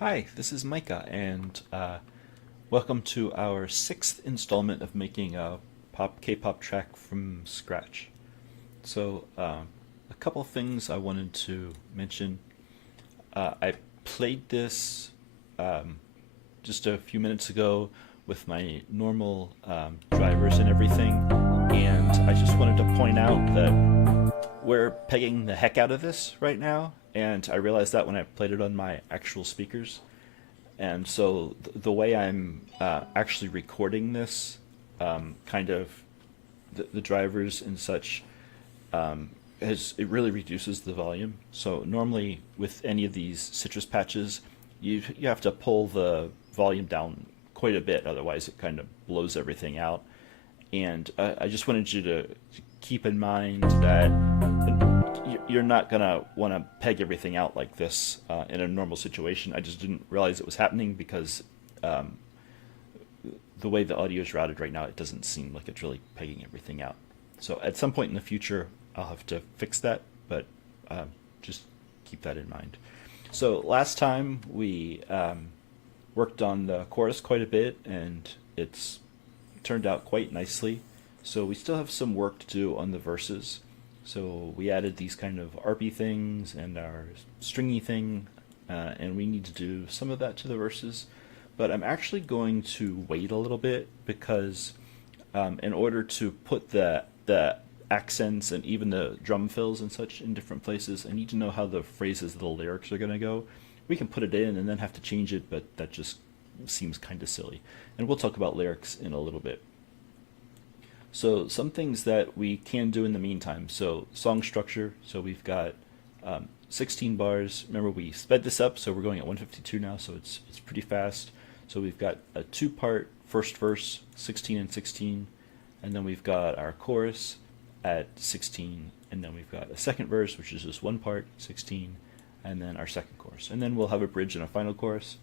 Hi, this is Micah, and welcome to our sixth installment of making a K-pop track from scratch. A couple things I wanted to mention. I played this um, just a few minutes ago with my normal drivers and everything, and I just wanted to point out that we're pegging the heck out of this right now, and I realized that when I played it on my actual speakers. And so the way I'm actually recording this, kind of the drivers and such, it really reduces the volume. So normally with any of these citrus patches, you have to pull the volume down quite a bit, otherwise it kind of blows everything out. And I just wanted you to keep in mind that you're not gonna want to peg everything out like this in a normal situation. I just didn't realize it was happening because um, the way the audio is routed right now, it doesn't seem like it's really pegging everything out. So at some point in the future, I'll have to fix that, but just keep that in mind. So last time we worked on the chorus quite a bit, and it's turned out quite nicely. So we still have some work to do on the verses. So we added these kind of arpy things and our stringy thing, and we need to do some of that to the verses. But I'm actually going to wait a little bit because in order to put the accents and even the drum fills and such in different places, I need to know how the phrases, the lyrics are going to go. We can put it in and then have to change it, but that just seems kind of silly. And we'll talk about lyrics in a little bit. So some things that we can do in the meantime. So song structure. So we've got 16 bars. Remember, we sped this up, so we're going at 152 now, so it's pretty fast. So we've got a two-part first verse, 16 and 16, and then we've got our chorus at 16, and then we've got a second verse, which is just one part, 16, and then our second chorus. And then we'll have a bridge and a final chorus.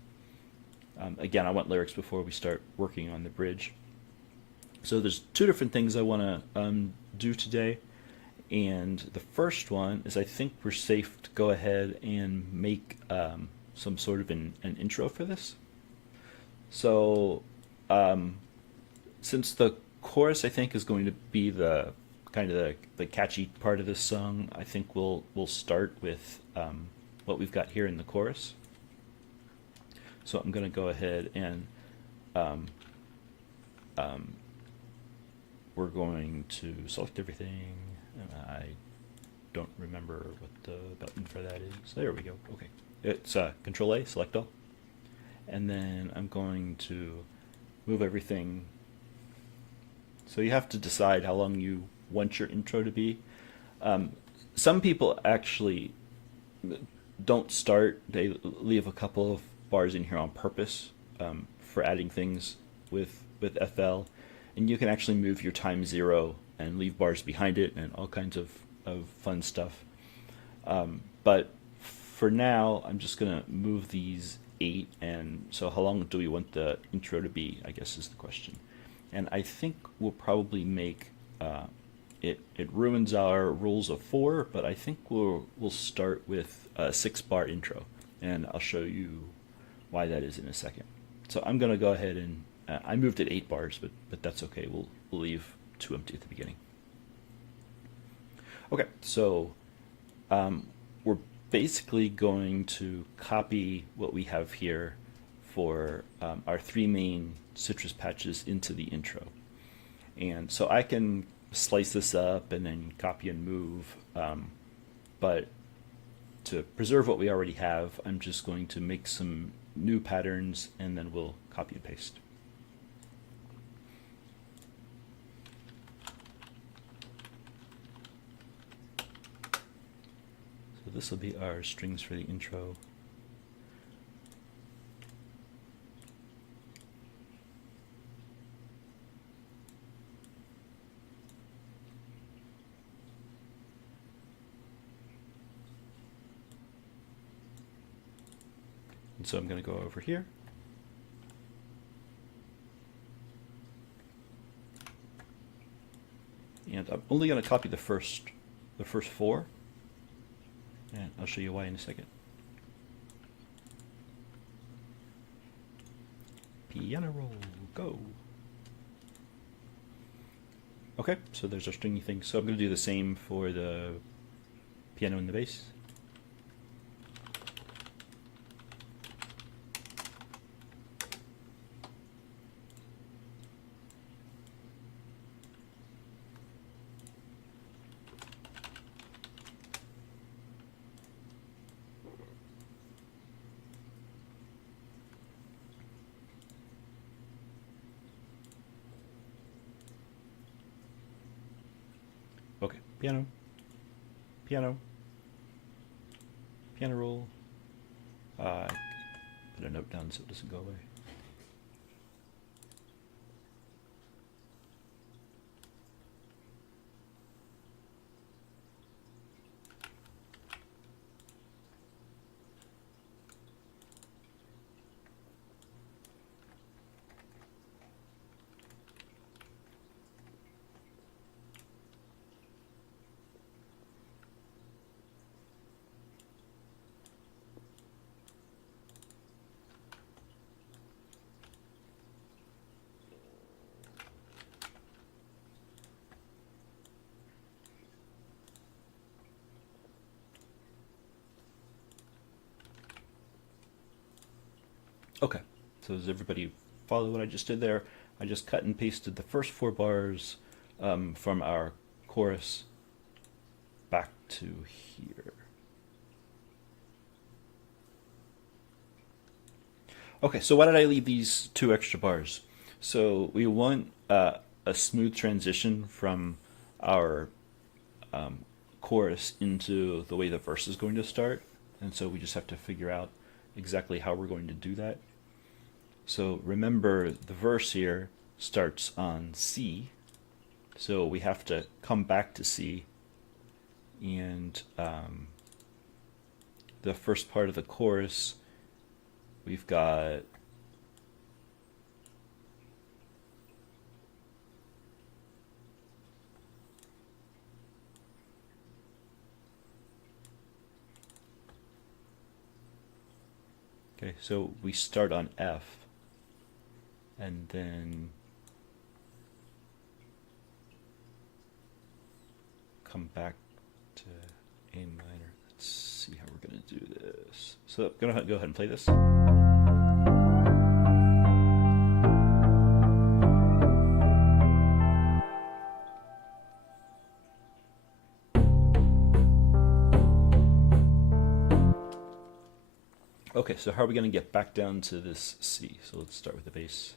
Again, I want lyrics before we start working on the bridge. So there's two different things I want to do today, and the first one is I think we're safe to go ahead and make some sort of an intro for this. So since the chorus I think is going to be the kind of the catchy part of this song, I think we'll start with what we've got here in the chorus. So I'm going to go ahead and um, um, we're going to select everything. I don't remember what the button for that is. There we go. Okay. It's Control A, select all. And then I'm going to move everything. So you have to decide how long you want your intro to be. Some people actually don't start. They leave a couple of bars in here on purpose for adding things with FL. And you can actually move your time zero and leave bars behind it and all kinds of fun stuff. But for now, I'm just going to move these 8. And so how long do we want the intro to be, I guess is the question. And I think we'll probably make, it ruins our rules of 4, but I think we'll start with a 6-bar intro. And I'll show you why that is in a second. So I'm going to go ahead and I moved it 8 bars, but that's okay. We'll leave 2 empty at the beginning. Okay, so we're basically going to copy what we have here for our 3 main citrus patches into the intro. And so I can slice this up and then copy and move, but to preserve what we already have, I'm just going to make some new patterns and then we'll copy and paste. So this will be our strings for the intro. And so I'm going to go over here. And I'm only going to copy the first 4. And I'll show you why in a second. Piano roll, go. Okay, so there's our stringy thing. So I'm going to do the same for the piano and the bass. Okay, piano, piano, piano roll. Put a note down so it doesn't go away. Okay, so does everybody follow what I just did there? I just cut and pasted the first 4 bars from our chorus back to here. Okay, so why did I leave these 2 extra bars? So we want a smooth transition from our chorus into the way the verse is going to start, and so we just have to figure out exactly how we're going to do that. So remember, the verse here starts on C, so we have to come back to C, and the first part of the chorus, we've got okay, so we start on F, and then come back to A minor. Let's see how we're going to do this. So I'm going to go ahead and play this. Okay, so how are we going to get back down to this C? So let's start with the bass.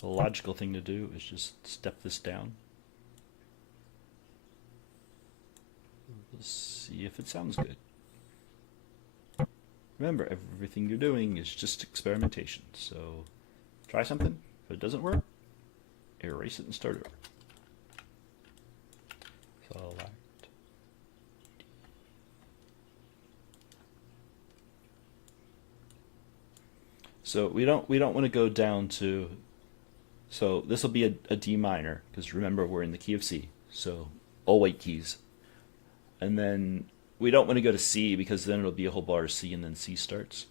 The logical thing to do is just step this down. Let's see if it sounds good. Remember, everything you're doing is just experimentation. So try something. If it doesn't work, erase it and start over. Select. So we don't want to go down to, so this will be a D minor, because remember we're in the key of C, so all white keys. And then we don't want to go to C, because then it'll be a whole bar of C and then C starts.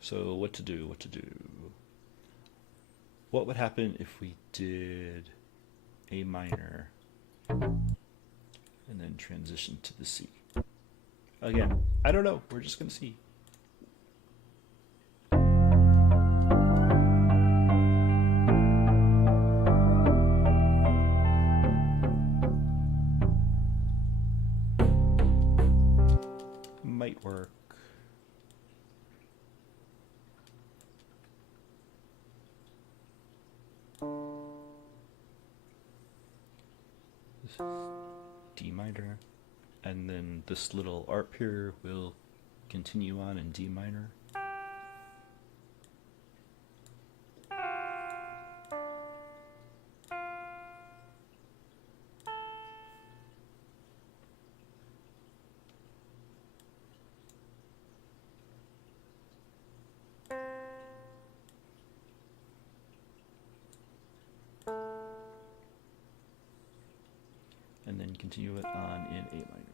So what to do? What would happen if we did A minor and then transition to the C? Again, I don't know. We're just going to see. Might work. This is D minor. And then this little arp here will continue on in D minor. then continue it on in A minor.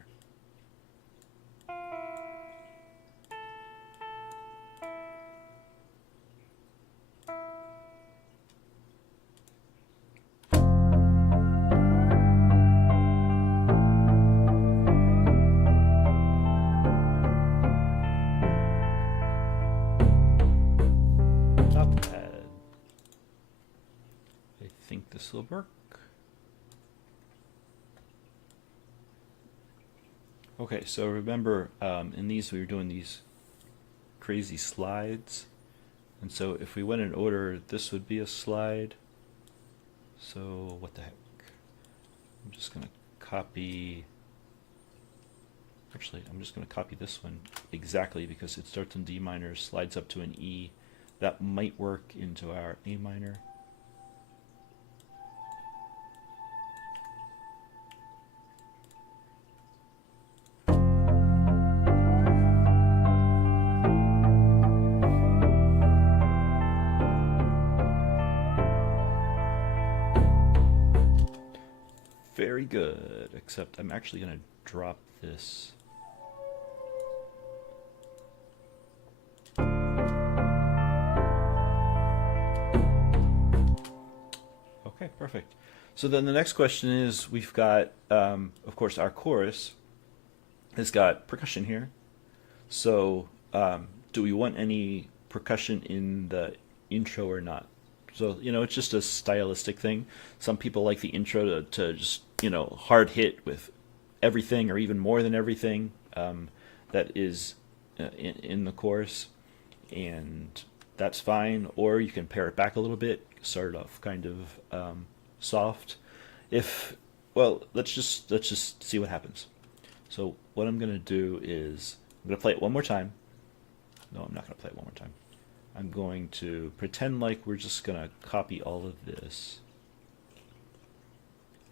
Not bad. I think this will work. Okay, so remember, in these we were doing these crazy slides, and so if we went in order, this would be a slide. So what the heck? I'm just gonna copy. Actually, I'm just gonna copy this one exactly because it starts in D minor, slides up to an E. That might work into our A minor. Very good, except I'm actually going to drop this. Okay, perfect. So then the next question is, we've got, of course, our chorus has got percussion here. So do we want any percussion in the intro or not? So, it's just a stylistic thing. Some people like the intro to just, hard hit with everything or even more than everything that is in the chorus. And that's fine. Or you can pare it back a little bit, start off kind of soft. Let's just see what happens. So what I'm going to do is, I'm going to play it one more time. No, I'm not going to play it one more time. I'm going to pretend like we're just going to copy all of this.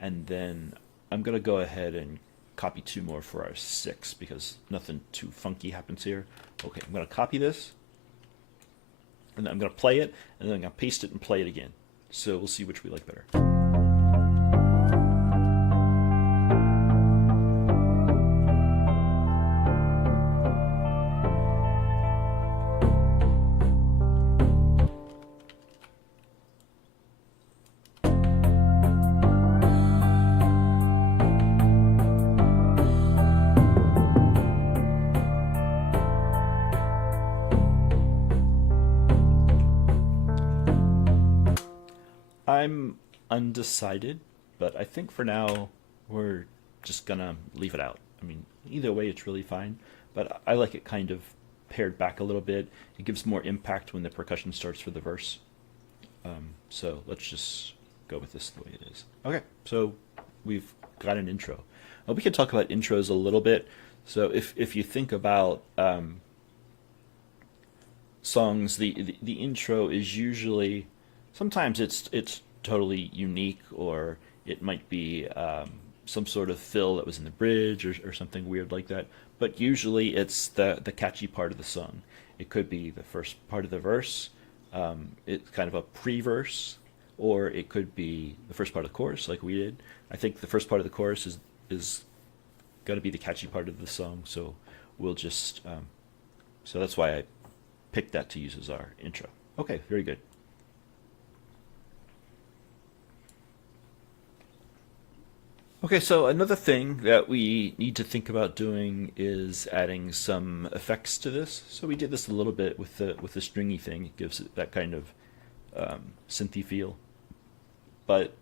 And then I'm going to go ahead and copy 2 more for our 6 because nothing too funky happens here. Okay, I'm going to copy this. And then I'm going to play it. And then I'm going to paste it and play it again. So we'll see which we like better. I'm undecided, but I think for now we're just gonna leave it out. I mean, either way it's really fine, but I like it kind of pared back a little bit. It gives more impact when the percussion starts for the verse. So let's just go with this the way it is. Okay, so we've got an intro. We can talk about intros a little bit. So if you think about songs, the intro is usually, sometimes it's totally unique, or it might be some sort of fill that was in the bridge or something weird like that. But usually it's the catchy part of the song. It could be the first part of the verse. It's kind of a pre-verse, or it could be the first part of the chorus like we did. I think the first part of the chorus is going to be the catchy part of the song, so we'll just so that's why I picked that to use as our intro. Okay, very good. Okay, so another thing that we need to think about doing is adding some effects to this. So we did this a little bit with the stringy thing. It gives it that kind of synthy feel. But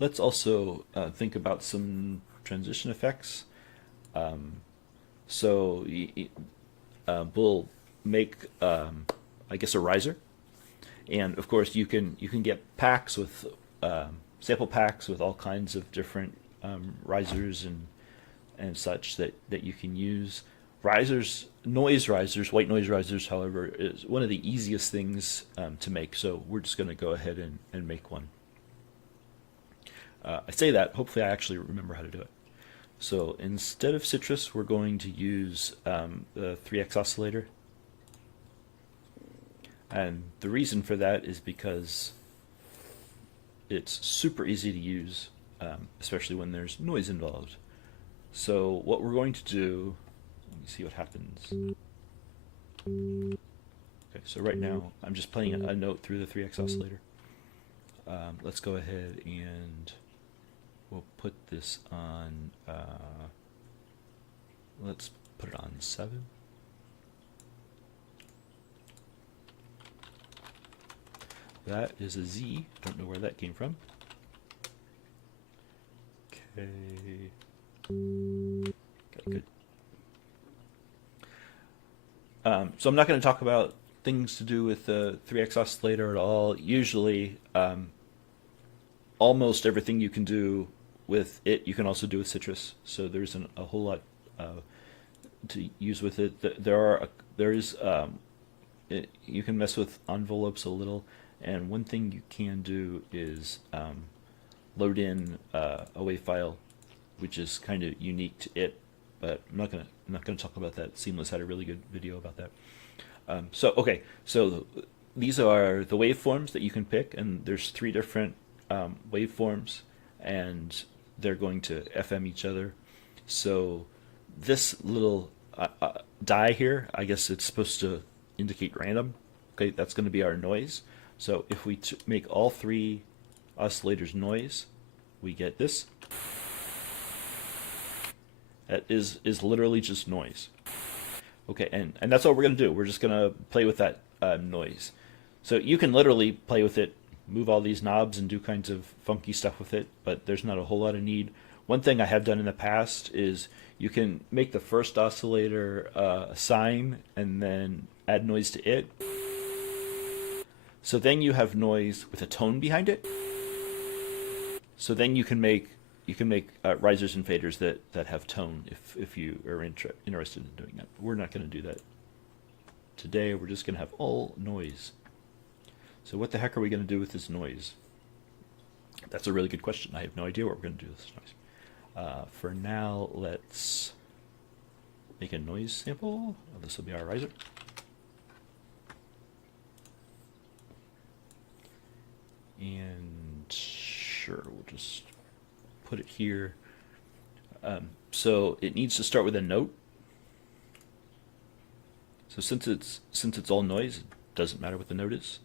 let's also think about some transition effects. So we'll make, I guess, a riser, and of course you can get packs with sample packs with all kinds of different risers and such that you can use. Risers, noise risers, white noise risers, however, is one of the easiest things to make. So we're just going to go ahead and make one. I say that, hopefully I actually remember how to do it. So instead of citrus, we're going to use the 3x oscillator. And the reason for that is because it's super easy to use. especially when there's noise involved. So what we're going to do, let me see what happens. Okay, so right now I'm just playing a note through the 3x oscillator. Let's go ahead and we'll put this on, let's put it on 7. That is a Z. Don't know where that came from. Okay. Okay, good. So I'm not going to talk about things to do with the 3x oscillator at all. Usually, almost everything you can do with it, you can also do with Citrus. So there isn't a whole lot to use with it. You can mess with envelopes a little, and one thing you can do is load in a WAV file, which is kind of unique to it. But I'm not gonna talk about that. Seamless had a really good video about that. So these are the waveforms that you can pick, and there's 3 different waveforms, and they're going to FM each other. So this little die here, I guess it's supposed to indicate random. Okay, that's going to be our noise. So if we make all 3 oscillators noise, we get this. That is literally just noise. Okay, and that's what we're going to do. We're just going to play with that noise. So you can literally play with it, move all these knobs and do kinds of funky stuff with it, but there's not a whole lot of need. One thing I have done in the past is you can make the first oscillator a sine and then add noise to it. So then you have noise with a tone behind it. So then you can make risers and faders that have tone if you are interested in doing that. But we're not going to do that today. We're just going to have all noise. So what the heck are we going to do with this noise? That's a really good question. I have no idea what we're going to do with this noise. For now, let's make a noise sample. This will be our riser. And sure, we'll just put it here. So it needs to start with a note. So since it's all noise, it doesn't matter what the note is.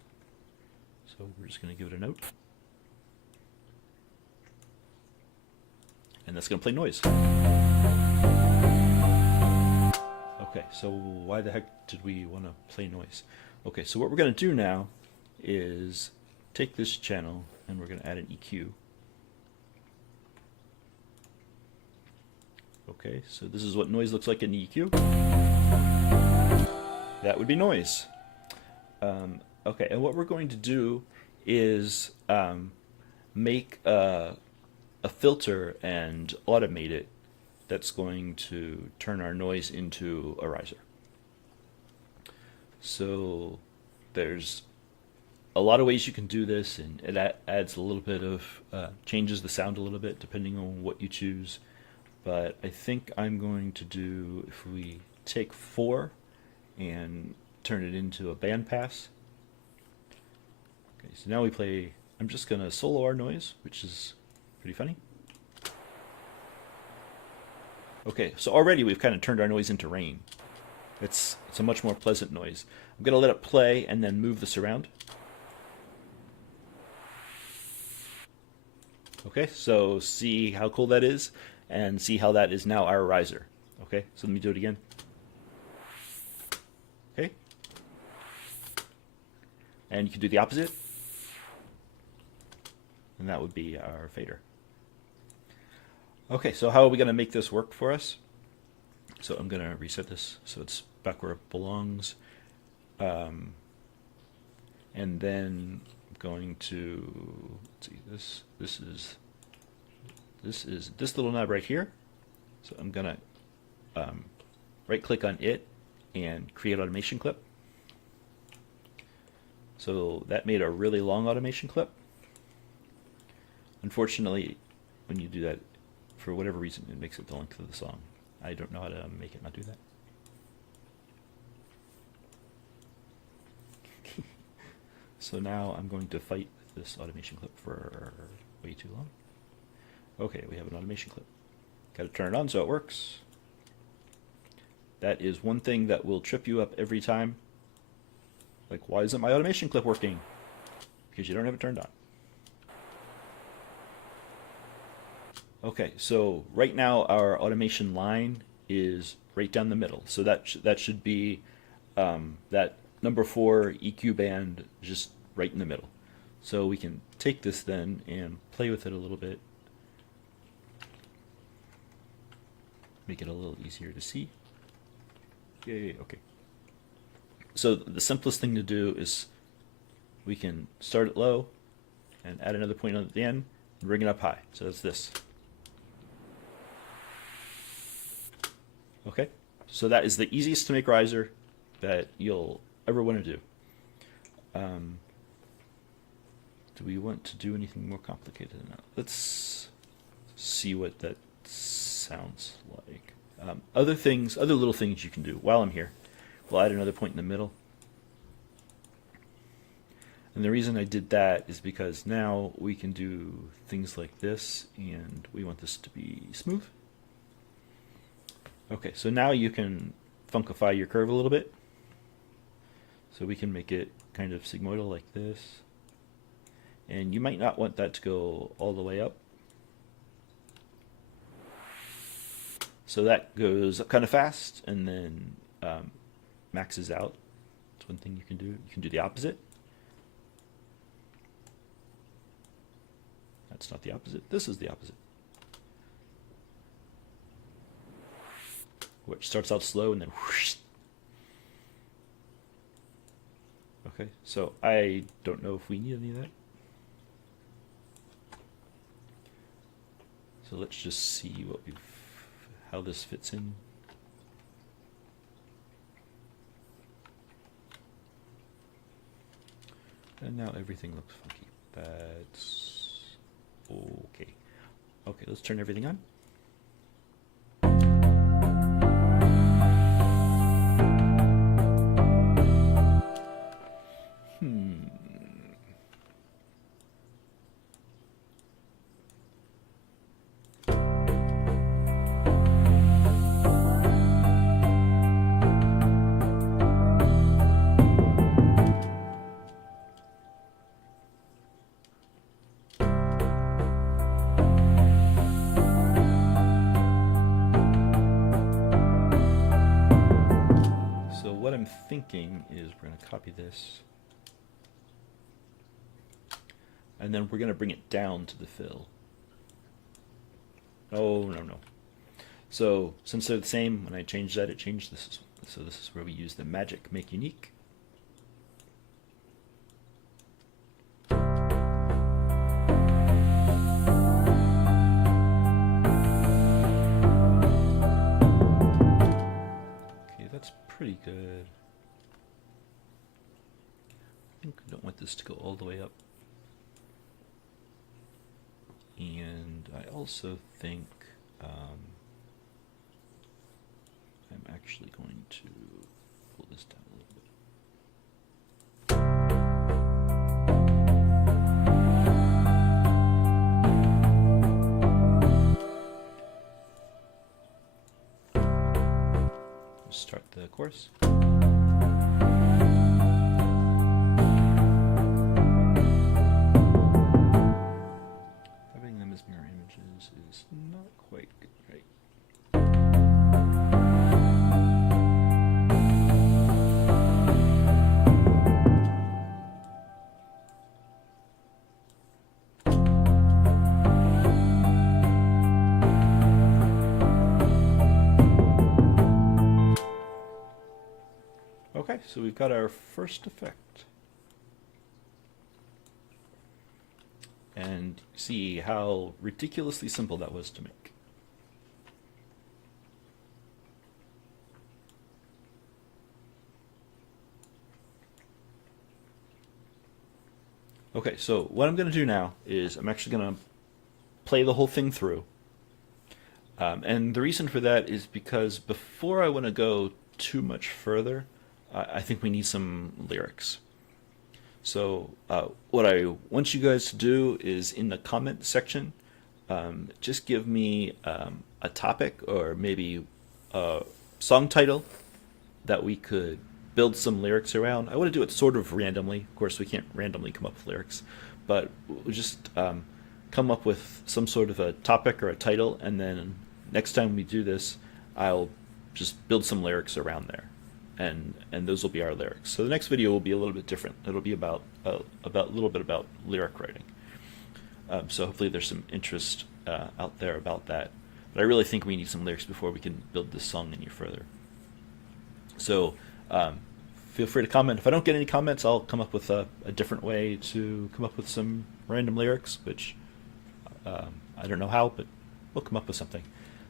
So we're just going to give it a note. And that's going to play noise. Okay, so why the heck did we want to play noise? Okay, so what we're going to do now is take this channel and we're going to add an EQ. Okay, so this is what noise looks like in EQ. That would be noise. Okay, and what we're going to do is make a filter and automate it that's going to turn our noise into a riser. So there's a lot of ways you can do this, and it adds a little bit of, changes the sound a little bit depending on what you choose. But I think I'm going to do, if we take 4 and turn it into a bandpass. Okay, so now we play, I'm just going to solo our noise, which is pretty funny. Okay, so already we've kind of turned our noise into rain. It's a much more pleasant noise. I'm going to let it play and then move this around. Okay, so see how cool that is, and see how that is now our riser. Okay, so let me do it again. Okay, and you can do the opposite, and that would be our fader. Okay, so how are we going to make this work for us? So I'm going to reset this so it's back where it belongs, and then I'm going to, let's see, this is this little knob right here. So I'm going to right click on it and create automation clip. So that made a really long automation clip. Unfortunately, when you do that, for whatever reason, it makes it the length of the song. I don't know how to make it not do that. So now I'm going to fight with this automation clip for way too long. Okay, we have an automation clip. Got to turn it on so it works. That is one thing that will trip you up every time. Like, why isn't my automation clip working? Because you don't have it turned on. Okay, so right now our automation line is right down the middle. So that should be that number 4 EQ band just right in the middle. So we can take this then and play with it a little bit. Make it a little easier to see. Yay, okay. So the simplest thing to do is we can start it low and add another point at the end and bring it up high. So that's this. Okay, so that is the easiest to make riser that you'll ever want to do. Do we want to do anything more complicated than that? Let's see what that sounds like. Other little things you can do while I'm here. We'll add another point in the middle. And the reason I did that is because now we can do things like this, and we want this to be smooth. Okay, so now you can funkify your curve a little bit. So we can make it kind of sigmoidal like this. And you might not want that to go all the way up. So that goes up kind of fast and then maxes out. That's one thing you can do. You can do the opposite. That's not the opposite. This is the opposite. Which starts out slow and then whoosh. Okay, so I don't know if we need any of that. So let's just see how this fits in. And now everything looks funky. That's okay. Okay, let's turn everything on. What I'm thinking is we're going to copy this, and then we're going to bring it down to the fill. Oh, no. So since they're the same, when I change that, it changed this. So this is where we use the magic make unique. Pretty good. I think I don't want this to go all the way up. And I also think I'm actually going to pull this down a little bit. Start the chorus. Having them as mirror images is not quite good, right? Okay, so we've got our first effect. And see how ridiculously simple that was to make. Okay, so what I'm going to do now is I'm actually going to play the whole thing through. And the reason for that is because before I want to go too much further, I think we need some lyrics. So what I want you guys to do is in the comment section, just give me a topic or maybe a song title that we could build some lyrics around. I want to do it sort of randomly. Of course, we can't randomly come up with lyrics, but we'll just come up with some sort of a topic or a title, and then next time we do this, I'll just build some lyrics around there, and those will be our lyrics. So the next video will be a little bit different. It'll be about a little bit about lyric writing. So hopefully there's some interest out there about that. But I really think we need some lyrics before we can build this song any further. So feel free to comment. If I don't get any comments, I'll come up with a different way to come up with some random lyrics, which I don't know how, but we'll come up with something.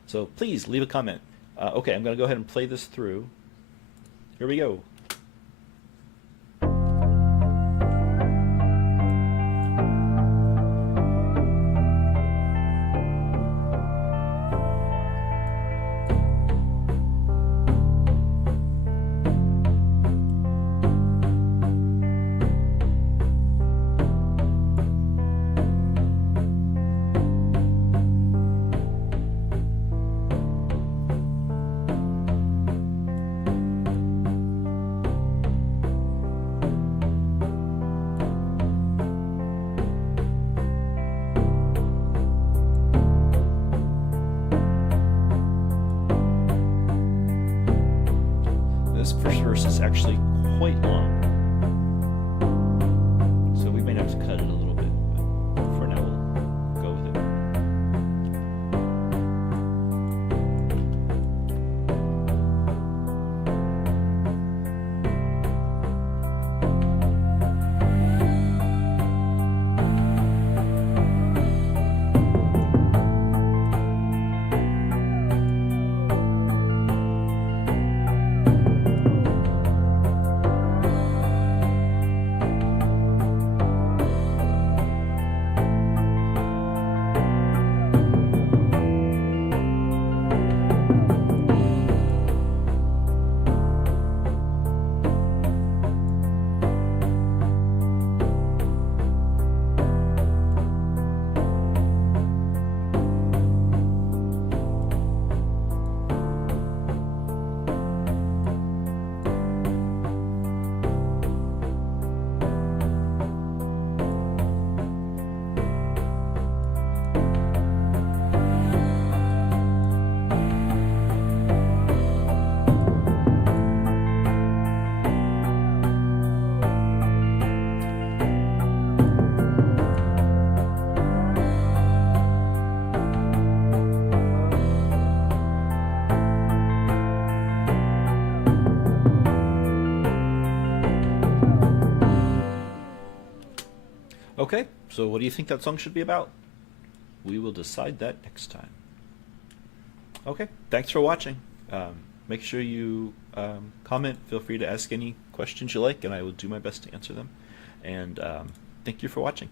So please leave a comment. Okay, I'm going to go ahead and play this through. Here we go. This first verse is actually quite long, so we may have to cut it a little bit, but for now we'll go with it. Okay, so what do you think that song should be about? We will decide that next time. Okay, thanks for watching. Make sure you comment. Feel free to ask any questions you like, and I will do my best to answer them. And thank you for watching.